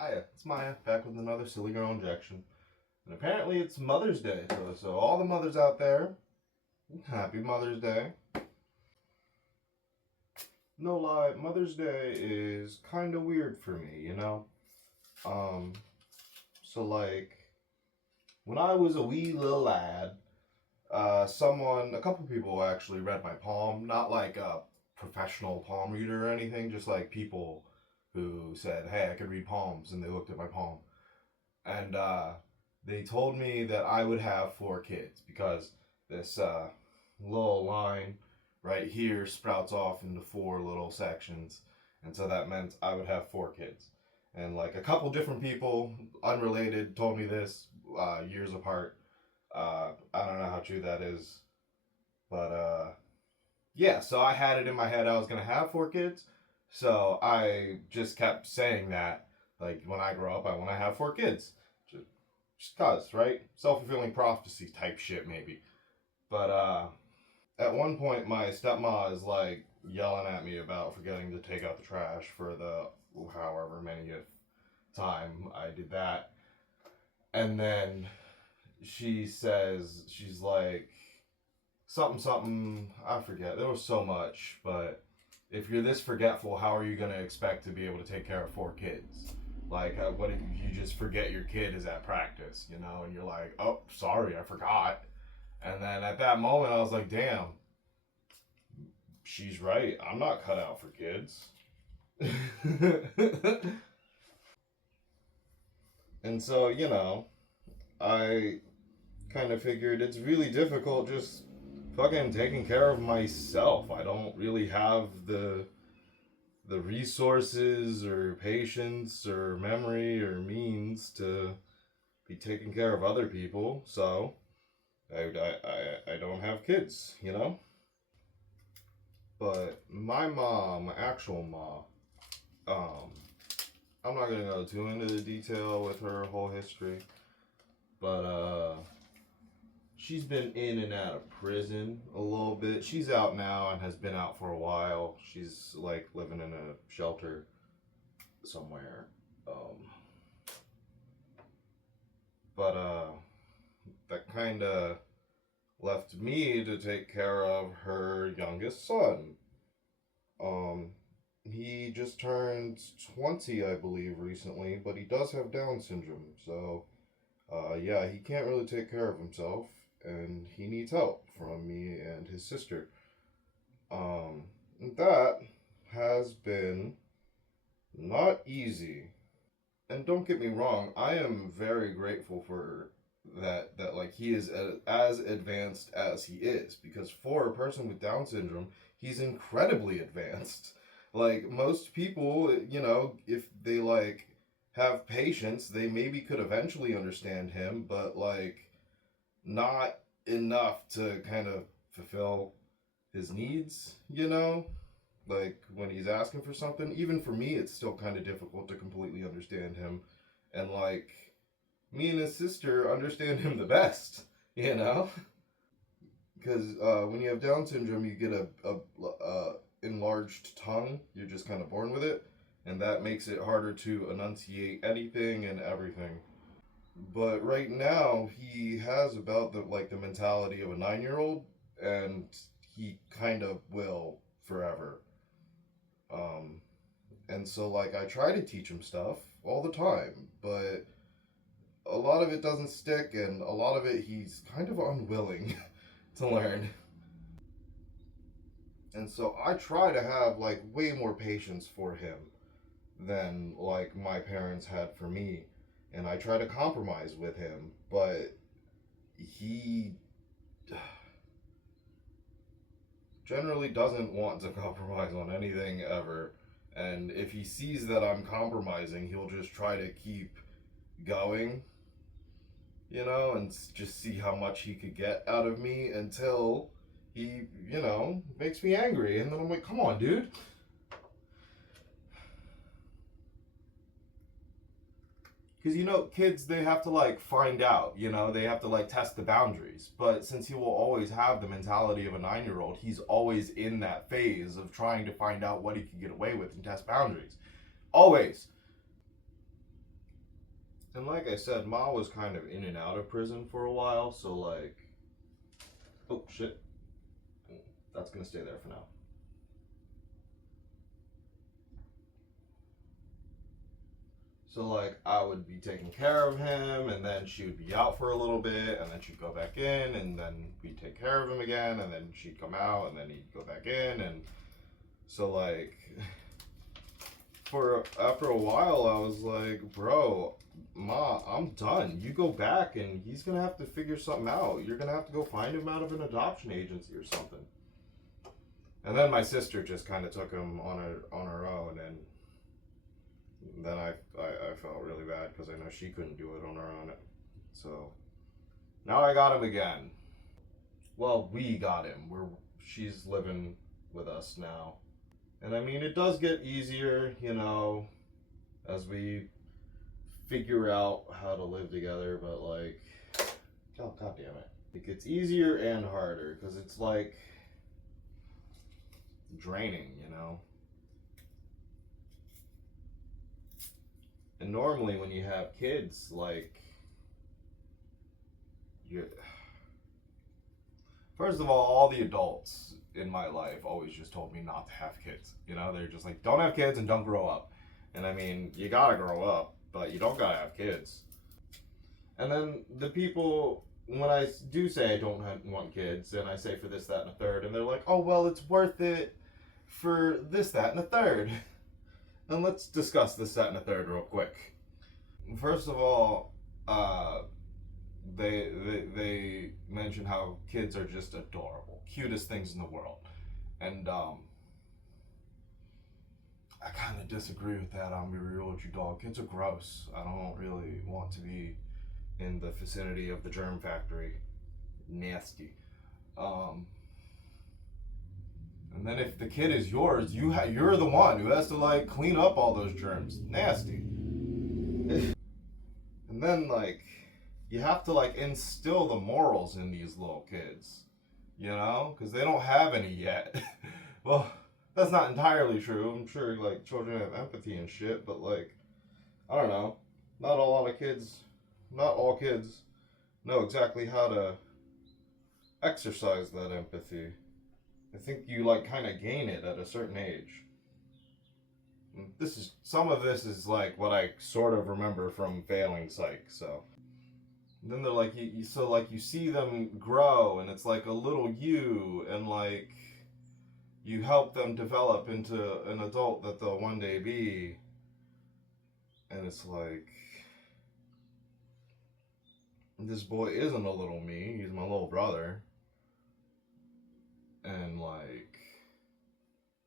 Hiya, it's Maya, back with another Silly Girl injection. And apparently it's Mother's Day, so all the mothers out there, happy Mother's Day. No lie, Mother's Day is kind of weird for me, you know? Um, so like, when I was a wee little lad, a couple people actually read my palm, not like a professional palm reader or anything, just like people who said, hey, I can read palms, and they looked at my palm. And they told me that I would have 4 kids because this little line right here sprouts off into 4 little sections, and so that meant I would have 4 kids. And like a couple different people, unrelated, told me this years apart. I don't know how true that is, but yeah. So I had it in my head I was gonna have 4 kids, so I just kept saying that. Like when I grow up, I want to have 4 kids. Just cause, right? Self fulfilling prophecy type shit, maybe. But at one point, my stepma is like yelling at me about forgetting to take out the trash for the however many time I did that, and then she says she's like something something I forget. There was so much, but if you're this forgetful, how are you gonna expect to be able to take care of 4 kids? Like, what if you just forget your kid is at practice, you know, and you're like, oh, sorry, I forgot. And then at that moment, I was like, damn, she's right. I'm not cut out for kids. And so, I kind of figured it's really difficult just fucking taking care of myself. I don't really have the resources or patience or memory or means to be taking care of other people, so I don't have kids, you know? But my mom, my actual mom, um, I'm not gonna go too into the detail with her whole history, but she's been in and out of prison a little bit. She's out now and has been out for a while. She's like living in a shelter somewhere. Um, but that kind of left me to take care of her youngest son. Um, he just turned 20, I believe, recently, but he does have Down syndrome. So, yeah, he can't really take care of himself, and he needs help from me and his sister. Um, that has been not easy. And don't get me wrong, I am very grateful for that like he is as advanced as he is, because for a person with Down syndrome, he's incredibly advanced. Like most people, if they like have patience, they maybe could eventually understand him, but like not enough to kind of fulfill his needs, like when he's asking for something. Even for me, it's still kind of difficult to completely understand him, and like me and his sister understand him the best, you know because when you have Down syndrome, you get a enlarged tongue. You're just kind of born with it, and that makes it harder to enunciate anything and everything. But right now, he has about the mentality of a 9-year old, and he kind of will forever. Um, and so like I try to teach him stuff all the time, but a lot of it doesn't stick, and a lot of it he's kind of unwilling to learn. And so I try to have like way more patience for him than like my parents had for me, and I try to compromise with him, but he generally doesn't want to compromise on anything ever. And if he sees that I'm compromising, he'll just try to keep going, and just see how much he could get out of me until he, makes me angry. And then I'm like, come on, dude. Because, kids, they have to, like, find out, they have to, like, test the boundaries. But since he will always have the mentality of a 9-year old, he's always in that phase of trying to find out what he can get away with and test boundaries. Always. And like I said, Ma was kind of in and out of prison for a while, so like, oh shit, that's gonna stay there for now. So like I would be taking care of him, and then she would be out for a little bit, and then she'd go back in, and then we'd take care of him again, and then she'd come out, and then he'd go back in, and so like for after a while, I was like, bro, Ma, I'm done. You go back, and he's gonna have to figure something out. You're gonna have to go find him out of an adoption agency or something. And then my sister just kind of took him on her own, and then I felt really bad because I know she couldn't do it on her own. So now I got him again. Well, we got him. She's living with us now, and I mean it does get easier, as we figure out how to live together. But like, oh god damn it, it gets easier and harder because it's like draining. And normally when you have kids, like you first of all the adults in my life always just told me not to have kids. They're just like, don't have kids and don't grow up. And I mean, you gotta grow up, but you don't gotta have kids. And then the people, when I do say I don't want kids, and I say for this, that, and a third, and they're like, oh, well, it's worth it for this, that, and a third. And let's discuss this, that, and a third real quick. First of all, they mention how kids are just adorable, cutest things in the world, and I kind of disagree with that. I'm gonna be real with you, dog. Kids are gross. I don't really want to be in the vicinity of the germ factory. Nasty. Um, and then if the kid is yours, you're the one who has to like clean up all those germs. Nasty. And then like you have to like instill the morals in these little kids, because they don't have any yet. Well, that's not entirely true. I'm sure like children have empathy and shit, but like I don't know. Not a lot of kids, not all kids know exactly how to exercise that empathy. I think you like kind of gain it at a certain age. Some of this is like what I sort of remember from failing psych. So then they're like so like you see them grow, and it's like a little you, and like you help them develop into an adult that they'll one day be, and it's like this boy isn't a little me, he's my little brother, and like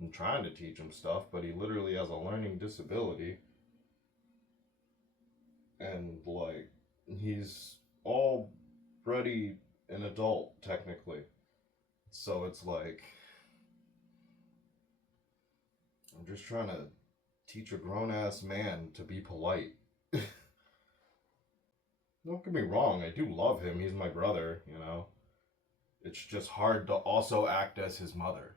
I'm trying to teach him stuff, but he literally has a learning disability, and like he's already an adult technically. So it's like I'm just trying to teach a grown ass man to be polite. Don't get me wrong, I do love him. He's my brother. It's just hard to also act as his mother.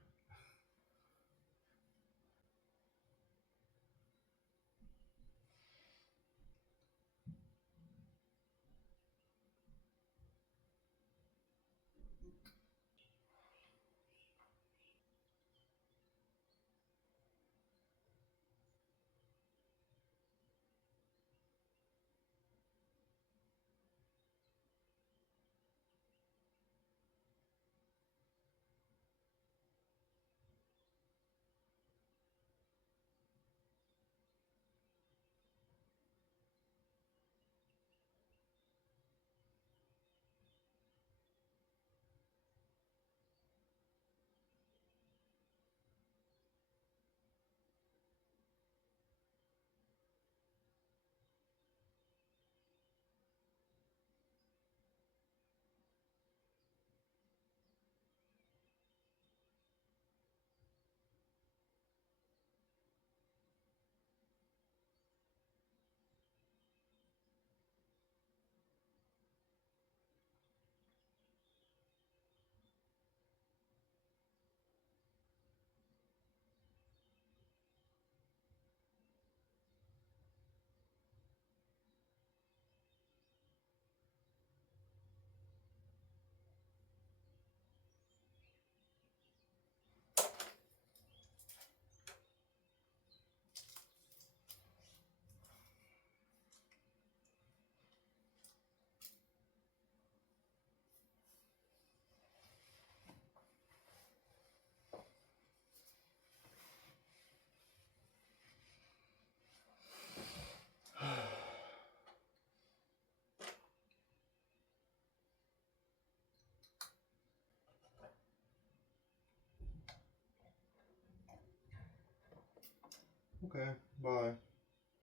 Okay, bye.